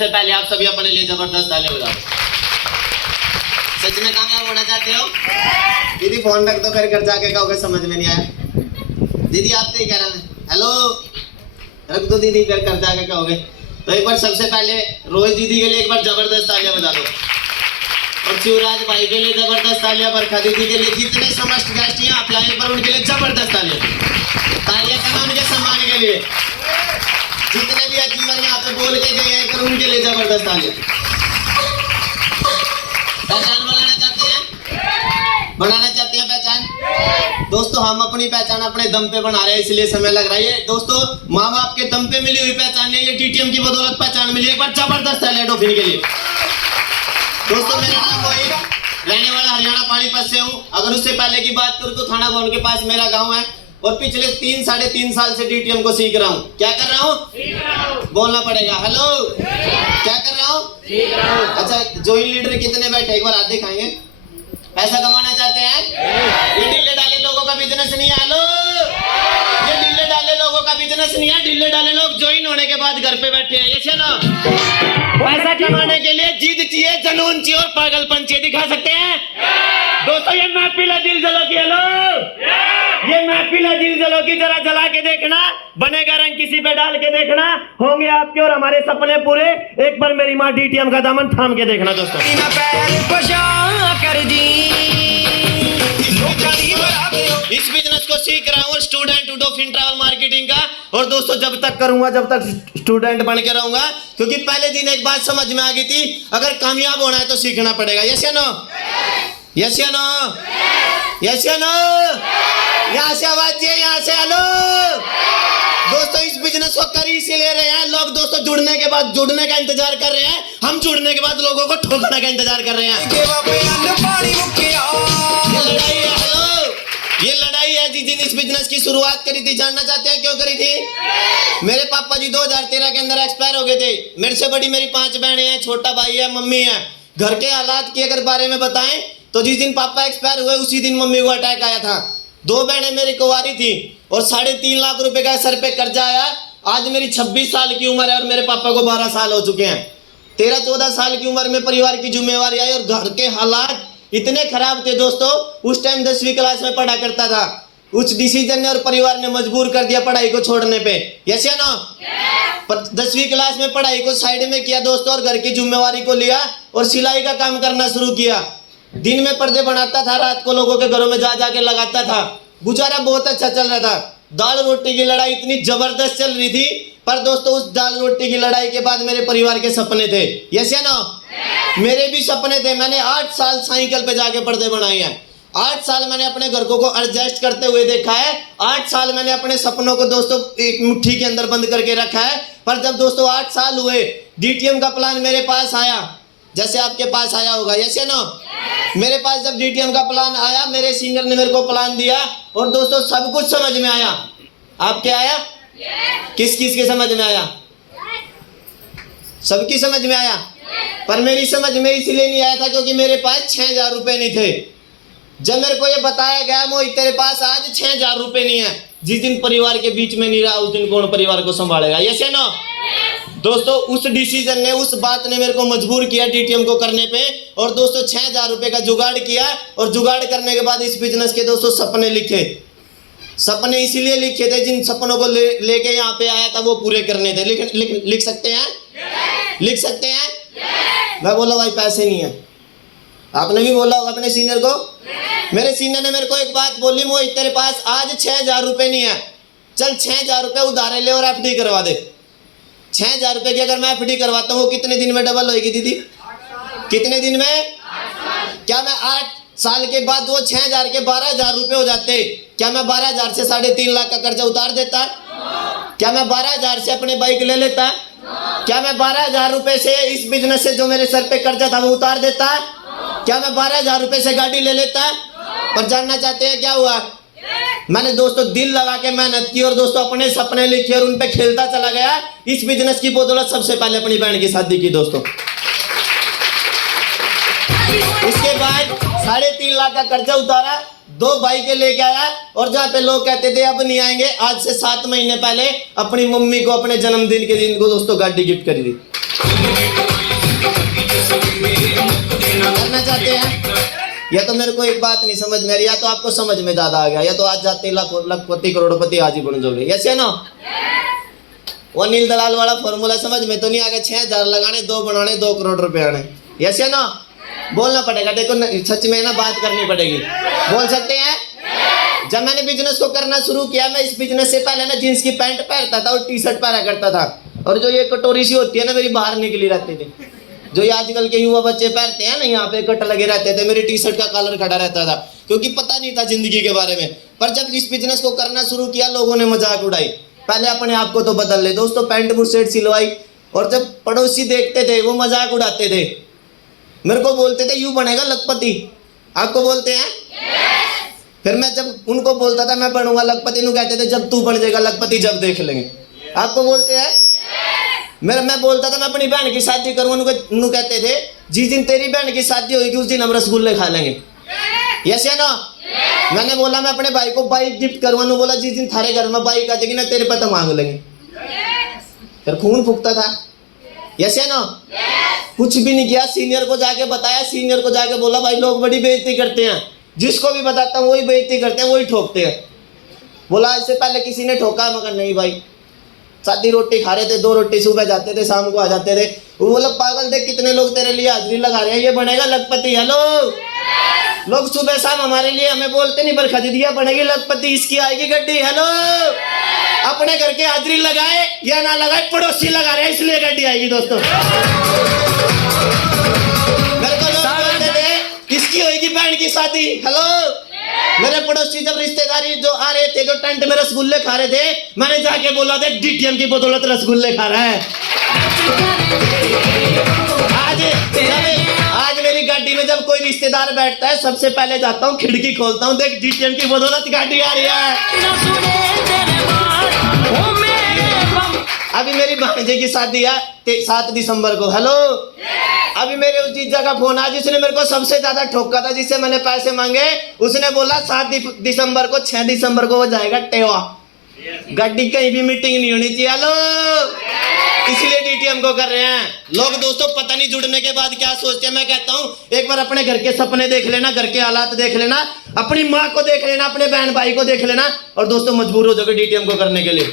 सबसे पहले आप सभी अपने लिए जबरदस्त तालियां बजाओ। सच में कामयाब होना चाहते हो? दीदी फोन रख दो, फिर घर जाके कहोगे समझ में नहीं आया। दीदी आप तो ही कह रहे हैं हेलो, रख दो दीदी, फिर घर जाके कहोगे। तो एक बार सबसे पहले रोहित दीदी के लिए एक बार जबरदस्त तालियां बजा दो, और शिवराज भाई के लिए जबरदस्त तालियां, बरखा दीदी के लिए, जितने समस्त गेस्ट यहाँ पे आए पर उनके लिए जबरदस्त तालियां। तालियां करना उनके सम्मान के लिए, जितने भी अचीवर यहाँ पे बोल के गए हैं पर उनके लिए जबरदस्त तालियां। पहचान बनाना चाहते हैं पहचान? दोस्तों हम अपनी पहचान अपने दम पे बना रहे हैं, इसलिए समय लग रहा है। दोस्तों माँ बाप के दम पे मिली हुई पहचान है, ये डीटीएम की बदौलत पहचान मिली। एक बार जबरदस्त है डॉल्फिन के लिए। दोस्तों मेरा नाम रोहित, रहने वाला हरियाणा पानीपत से हूँ। अगर उससे पहले की बात करूँ तो थाना भवन के पास मेरा गाँव है, और पिछले 3-3.5 साल से डीटीएम को सीख रहा हूँ। क्या कर रहा हूँ? बोलना पड़ेगा, हेलो। क्या कर रहा हूँ? अच्छा, जोइन लीडर कितने बैठे एक बार हाथ दिखाएंगे? पैसा कमाना चाहते हैं? ये डिल्ले डाले लोगों का बिजनेस नहीं है। हेलो, ये डिल्ले डाले लोगों का बिजनेस नहीं है। डिल्ले डाले लोग ज्वाइन होने के बाद घर पे बैठे हैं, ये चलो। पैसा कमाने के लिए जिद चाहिए, जुनून चाहिए और पागलपन चाहिए। दिखा सकते हैं दोस्तों? ये महफिल है दिल जलो की। हेलो, ये महफिल है दिल जलो की। जरा जला के देखना, बनेगा रंग किसी पे डाल के देखना, होंगे आपके और हमारे सपने पूरे। एक बार मेरी माँ डीटीएम का दामन थाम के देखना दोस्तों। इस बिजनेस को सीख रहा हूँ, स्टूडेंट डॉल्फिन ट्रैवल मार्केटिंग का। और दोस्तों जब तक करूंगा, जब तक स्टूडेंट बन के रहूंगा, क्योंकि पहले दिन एक बात समझ में आ गई थी, अगर कामयाब होना है तो सीखना पड़ेगा। यस या नो? यस या नो? यस या नो? यहाँ से आवाज दिए, यहाँ से हेलो। दोस्तों इस बिजनेस को कर इसीलिए रहे हैं लोग, दोस्तों जुड़ने के बाद जुड़ने का इंतजार कर रहे हैं, हम जुड़ने के बाद लोगों को ठोकने का इंतजार कर रहे हैं। ये लड़ाई है जिस दिन इस बिजनेस की शुरुआत करी थी। जानना चाहते हैं क्यों करी थी? मेरे पापा जी 2013 के अंदर एक्सपायर हो गए थे। मेरे से बड़ी मेरी 5 बहनें हैं, छोटा भाई है, मम्मी है। घर के हालात की अगर बारे में बताएं तो जिस दिन पापा एक्सपायर हुए उसी दिन मम्मी को अटैक आया था। 2 बहनें मेरी कुंवारी थी और 3.5 लाख रुपए का सर पे कर्जा आया। आज मेरी 26 साल की उम्र है और मेरे पापा को 12 साल हो चुके हैं। 13-14 साल की उम्र में परिवार की जिम्मेवारी आई और घर के हालात इतने खराब थे दोस्तों। उस टाइम 10वीं क्लास में पढ़ा करता था। उस डिसीजन ने और परिवार ने मजबूर कर दिया पढ़ाई को छोड़ने पे। यस या नो? 10वीं क्लास में पढ़ाई को साइड में किया दोस्तों और घर की जिम्मेवारी को लिया और सिलाई का काम करना शुरू किया। दिन में पर्दे बनाता था, रात को लोगों के घरों में जा जाके लगाता था। गुजारा बहुत अच्छा चल रहा था। दाल रोटी की लड़ाई इतनी जबरदस्त चल रही थी, पर दोस्तों उस दाल रोटी की लड़ाई के बाद मेरे परिवार के सपने थे। यस या नो? मेरे भी सपने थे। मैंने 8 साल साइकिल पे जाके पर्दे बनाए हैं। 8 साल मैंने अपने घर को एडजस्ट करते हुए देखा है। 8 साल मैंने अपने सपनों को दोस्तों एक मुट्ठी के अंदर बंद करके रखा है। पर जब दोस्तों 8 साल हुए, डीटीएम का प्लान मेरे पास आया, जैसे आपके पास आया होगा। यस या नो? मेरे पास जब डीटीएम का प्लान आया, मेरे सीनियर ने मेरे को प्लान दिया और दोस्तों सब कुछ समझ में आया। आपके आया? किस किस के समझ में आया? सबकी समझ में आया। पर मेरी समझ में इसलिए नहीं आया था क्योंकि मेरे पास 6,000 रुपए नहीं थे। जब मेरे को ये बताया गया मोहित तेरे पास आज 6,000 रुपए नहीं है, जिस दिन परिवार के बीच में नहीं रहा उस दिन कौन परिवार को संभालेगा? यस या नो? दोस्तों उस डिसीजन ने, उस बात ने मेरे को मजबूर किया डीटीएम को करने पे। और दोस्तों 6,000 रुपए का जुगाड़ किया और जुगाड़ करने के बाद इस बिजनेस के दोस्तों सपने लिखे। सपने इसीलिए लिखे थे, जिन सपनों को लेके यहाँ पे आया था वो पूरे करने थे। लिख सकते हैं? लिख सकते हैं? मैं बोला भाई पैसे नहीं है। आपने भी बोला होगा अपने सीनियर को। मेरे सीनियर ने मेरे को एक बात बोली, मोहित तेरे पास आज 6,000 रुपए नहीं है, चल 6,000 रुपए उधारे ले और एफडी करवा दे। 6,000 रुपए की अगर मैं एफडी करवाता हूँ कितने दिन में डबल होगी दीदी? कितने दिन में? क्या मैं 8 साल के बाद वो 6,000 के 12,000 रुपए हो जाते? क्या मैं 12,000 से 3.5 लाख का कर्जा उतार देता? क्या मैं 12,000 से अपने बाइक ले लेता? क्या मैं 12,000 रुपए से इस बिजनेस से जो मेरे सर पे कर्जा था वो उतार देता? क्या मैं 12,000 रुपए से गाड़ी ले लेता? पर जानना चाहते हैं क्या हुआ? मैंने दोस्तों दिल लगा के मेहनत की और दोस्तों अपने सपने लिखे और उन पे खेलता चला गया। इस बिजनेस की बदौलत सबसे पहले अपनी बहन की शादी की दोस्तों। उसके बाद 3.5 लाख का कर्जा उतारा, 2 बाइकें लेके आया और जहाँ पे लोग कहते थे अब नहीं आएंगे, आज से 7 महीने पहले अपनी मम्मी को अपने जन्मदिन के दिन को दोस्तों गाड़ी गिफ्ट करी थी। चाहते हैं? या तो मेरे को एक बात नहीं समझ में आ रही, या तो आपको समझ में ज्यादा आ गया, या तो आज जाते लखपति करोड़पति आज ही बन जाओगे। यस या नो? वो नील दलाल वाला फॉर्मूला समझ में तो नहीं आ गया? 6,000 लगाने, 2 बनाने, 2 करोड़ रुपए आने। यस या नो? बोलना पड़ेगा, देखो सच में ना बात करनी पड़ेगी। बोल सकते हैं? जब मैंने बिजनेस को करना शुरू किया, मैं इस बिजनेस से पहले ना जींस की पैंट पहनता था और टी शर्ट पहना करता था, और जो ये कटोरी सी होती है ना मेरी बाहर निकली रहती थी, जो ये आजकल के युवा बच्चे पहनते हैं ना, यहाँ पे कट लगे रहते थे, मेरी टी शर्ट का कॉलर खड़ा रहता था, क्योंकि पता नहीं था जिंदगी के बारे में। पर जब इस बिजनेस को करना शुरू किया, लोगों ने मजाक उड़ाई। पहले अपने आप को तो बदल ले दोस्तों, पैंट बुशर्ट सिलवाई, और जब पड़ोसी देखते थे वो मजाक उड़ाते थे, मेरे को बोलते थे यूं बनेगा लखपति। आपको बोलते हैं? फिर मैं जब उनको बोलता था मैं बनूंगा लखपति, नु कहते थे जब तू बन जाएगा लखपति जब देख लेंगे। आपको बोलते हैं? मैं बोलता था मैं अपनी बहन की शादी करूंगा, नु कहते थे जिस दिन तेरी बहन की शादी होगी उस दिन हम रसगुल्ले खा लेंगे। यस या नो? मैंने बोला मैं अपने भाई को बाइक गिफ्ट करूंगा, नु बोला जिस दिन थारे घर में बाइक आ जाएगी ना तेरे पे तो मांग लेंगे। फिर खून फूकता था। यस या नो? कुछ भी नहीं किया, सीनियर को जाके बताया, सीनियर को जाके बोला भाई लोग बड़ी बेइज्जती करते हैं, जिसको भी बताता हूँ वही बेइज्जती करते हैं, वही ठोकते हैं। बोला इससे पहले किसी ने ठोका? मगर नहीं भाई, सादी रोटी खा रहे थे, 2 रोटी सुबह जाते थे शाम को आ जाते थे। वो बोला पागल देख कितने लोग तेरे लिए हाजिरी लगा रहे हैं, ये बनेगा लखपति। हेलो, लोग सुबह शाम हमारे लिए हमें बोलते नहीं, पर खरीदिया बनेगी लखपति, इसकी आएगी गड्डी। हेलो, अपने घर के हाजिरी लगाए या ना लगाए, पड़ोसी लगा रहे हैं इसलिए गड्डी आएगी। दोस्तों मेरे को लोग बोलते थे इसकी होगी बहन की शादी। हेलो, मेरे पड़ोसी जब रिश्तेदारी जो आ रहे थे, जो टेंट में रसगुल्ले खा रहे थे, मैंने जाके बोला था डीटीएम की बदौलत रसगुल्ले खा रहा है। आज मेरी गाड़ी में जब कोई रिश्तेदार बैठता है, सबसे पहले जाता हूँ खिड़की खोलता हूँ, देख डीटीएम की बदौलत गाड़ी आ रही है। अभी मेरी भांजे की शादी है 7 दिसंबर को। हेलो, अभी मेरे उस जीजा का फोन आया जिसने मेरे को सबसे ज्यादा ठोका था, जिससे मैंने पैसे मांगे। उसने बोला 7 दिसंबर को, 6 दिसंबर को वो जाएगा टेवा। गाड़ी कहीं भी मीटिंग नहीं होनी चाहिए। हेलो, इसलिए डीटीएम को कर रहे हैं लोग। दोस्तों पता नहीं जुड़ने के बाद क्या सोचते हैं। मैं कहता हूँ एक बार अपने घर के सपने देख लेना, घर के हालात देख लेना, अपनी माँ को देख लेना, अपने बहन भाई को देख लेना, और दोस्तों मजबूर हो जाओगे डीटीएम को करने के लिए।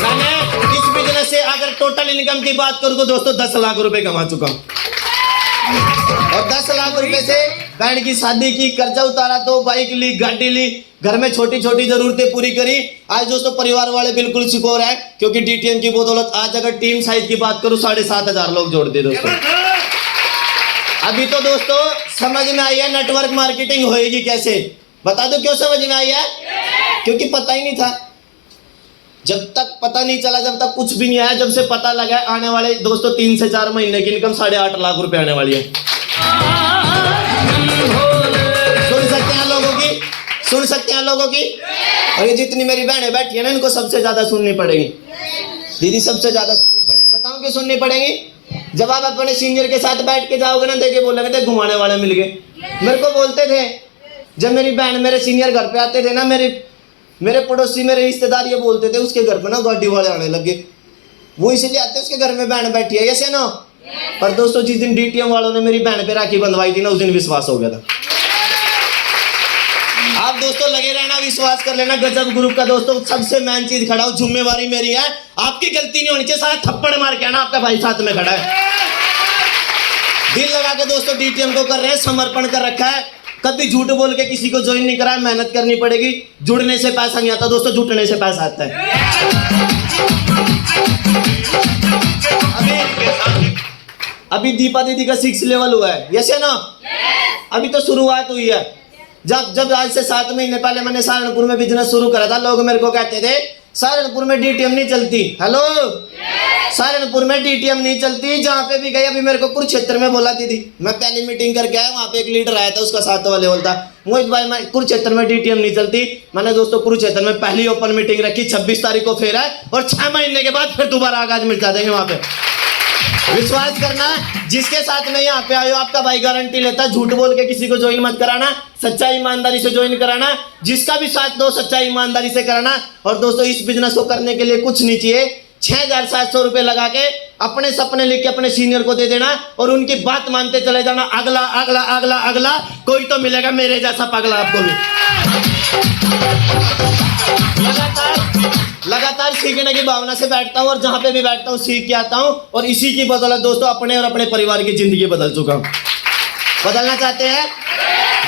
मैंने इस बिजनेस से अगर टोटल इनकम की बात करूं तो दोस्तों 10 लाख रुपए कमा चुका हूं, और 10 लाख रुपए से बहन की शादी की, कर्जा उतारा, 2 बाइक ली, गाड़ी ली, घर में छोटी छोटी जरूरतें पूरी करी। आज दोस्तों परिवार वाले बिल्कुल सिकोर है, क्योंकि डीटीएम की बदौलत आज अगर टीम साइज की बात करूं 7,500 लोग जोड़ दिए दोस्तों। अभी तो दोस्तों समझ में आई है नेटवर्क मार्केटिंग होएगी कैसे। बता दो क्यों समझ में आई है? क्योंकि पता ही नहीं था। जब तक पता नहीं चला, जब तक कुछ भी नहीं आया, जब से पता लगा आने वाले दोस्तों 3 से 4 महीने की इनकम 8.5 लाख रुपए आने वाली है। सुन सकते हैं लोगों की, सुन सकते हैं लोगों की। और ये जितनी मेरी बहनें बैठी है ना, इनको सबसे ज्यादा सुननी पड़ेगी। दीदी सबसे ज्यादा सुननी पड़ेगी। बताऊं कि सुननी पड़ेगी? जब आप अपने सीनियर के साथ बैठ के जाओगे ना, देखे बोलेंगे देख घुमाने वाले मिल गए। मेरे को बोलते थे जब मेरी बहन मेरे सीनियर घर पे आते थे ना, मेरे पड़ोसी मेरे रिश्तेदार ये बोलते थे उसके घर पे ना गाड़ी वाले आने लगे, वो इसलिए आते उसके घर में बहन बैठी है। यस या नो? पर दोस्तों जिस दिन डीटीएम वालों ने मेरी बहन पे राखी बंधवाई थी ना, उस दिन विश्वास हो गया था। आप दोस्तों लगे रहना, विश्वास कर लेना। गजब ग्रुप का दोस्तों सबसे मेन चीज खड़ा हो, जिम्मेवारी मेरी है, आपकी गलती नहीं होनी चाहिए। सारा थप्पड़ मार के आना, आपका भाई साथ में खड़ा है। दिल लगा के दोस्तों डीटीएम को कर रहे हैं, समर्पण कर रखा है। कभी झूठ बोल के किसी को ज्वाइन नहीं करा, मेहनत करनी पड़ेगी। जुड़ने से पैसा नहीं आता दोस्तों, जुटने से पैसा आता है। अभी दीपा दीदी का 6 लेवल हुआ है। यस या नो? अभी तो शुरुआत हुई है। जब आज से 7 महीने पहले मैंने सहारनपुर में बिजनेस शुरू करा था, लोग मेरे को कहते थे सहारनपुर में डीटीएम नहीं चलती। हेलो, सहारनपुर में डीटीएम नहीं चलती। जहाँ पे भी गई, अभी मेरे को कुरुक्षेत्र में बोला थी, मैं पहली मीटिंग करके आया, वहाँ पे एक लीडर आया था, उसका 7वां लेवल था। मोहित भाई मैं कुरुक्षेत्र में डीटीएम नहीं चलती। मैंने दोस्तों कुरुक्षेत्र में पहली ओपन मीटिंग रखी, 26 तारीख को फेर है, और 6 महीने के बाद फिर दोबारा आगाज मिटा देंगे वहाँ पे। विश्वास करना, जिसके साथ में यहाँ पे आयो आपका भाई गारंटी लेता है, झूठ बोल के किसी को ज्वाइन मत कराना, सच्चाई ईमानदारी से ज्वाइन कराना। जिसका भी साथ दो सच्चाई ईमानदारी से कराना। और दोस्तों इस बिजनेस को करने के लिए कुछ नहीं चाहिए, 6,700 रुपए लगा के अपने सपने लेके अपने सीनियर को दे देना और उनकी बात मानते चले जाना। अगला अगला अगला अगला कोई तो मिलेगा मेरे जैसा पगला आपको भी। लगातार सीखने की भावना से बैठता हूँ और जहां पे भी बैठता हूँ सीख के आता हूँ और इसी की बदौलत दोस्तों अपने और अपने परिवार की जिंदगी बदल चुका हूँ। बदलना चाहते हैं?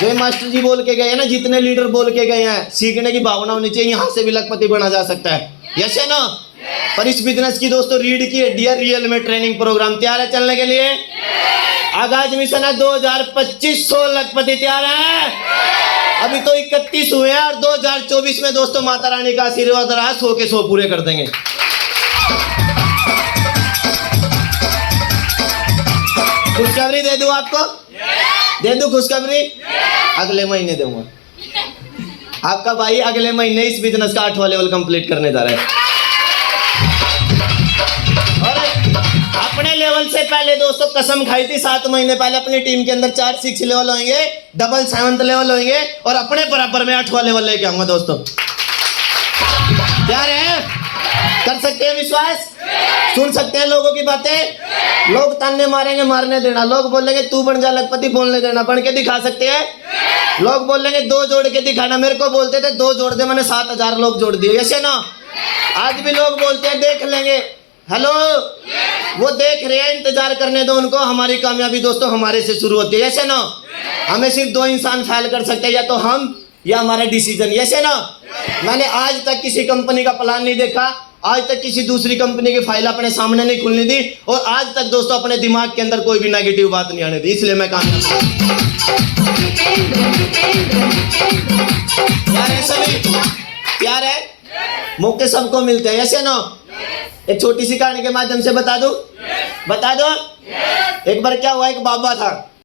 जो ये मास्टर जी बोल के गए हैं ना, जितने लीडर बोल के गए हैं, सीखने की भावना होनी चाहिए, यहाँ से भी लखपति बना जा सकता है। यस है ना? पर इस बिजनेस की दोस्तों रीढ़ की हड्डी है रियल में ट्रेनिंग प्रोग्राम। तैयार है चलने के लिए? आगाज मिशन है 2025 100 लखपति तैयार है? अभी तो 31 हुए हैं और 2024 में दोस्तों माता रानी का आशीर्वाद रहा, 100 के 100 पूरे कर देंगे। खुशखबरी दे दूं आपको? दे दूं खुशखबरी? अगले महीने दूंगा। आपका भाई अगले महीने इस बिजनेस का 8वां लेवल कंप्लीट करने जा रहा है। और अपने लेवल से पहले दोस्तों कसम खाई थी 7 महीने पहले अपनी टीम के अंदर 4 6 लेवल होंगे, डबल 7th लेवल होंगे और अपने बराबर में 8वां लेवल लेके आऊंगा दोस्तों। क्या है? कर सकते हैं विश्वास? सुन सकते हैं लोगों की बातें? लोग ताने मारेंगे, मारने देना। लोग बोलेंगे तू बन जा लखपति, बोलने देना। बन के दिखा सकते हैं? लोग बोलेंगे 2 जोड़ के दिखाना। मेरे को बोलते थे 2 जोड़ दे, मैंने 7000 लोग जोड़ दिए। ऐसे ना आज भी लोग बोलते हैं देख लेंगे। हेलो, वो देख रहे हैं, इंतजार करने दो उनको। हमारी कामयाबी दोस्तों हमारे से शुरू होती है। ऐसे ना हमें सिर्फ 2 इंसान फेल कर सकते हैं, या तो हम या हमारा डिसीजन। ऐसे ना मैंने आज तक किसी कंपनी का प्लान नहीं देखा, आज तक किसी दूसरी कंपनी की फाइल अपने सामने नहीं खुलने दी और आज तक दोस्तों अपने दिमाग के अंदर कोई भी नेगेटिव बात नहीं आने दी। इसलिए मैं काम करता हूं। प्यार है सभी? प्यार है? मौके सबको मिलते हैं। ऐसे ना एक छोटी सी कहानी के माध्यम से बता दो? एक बार क्या हुआ, एक बाबा था।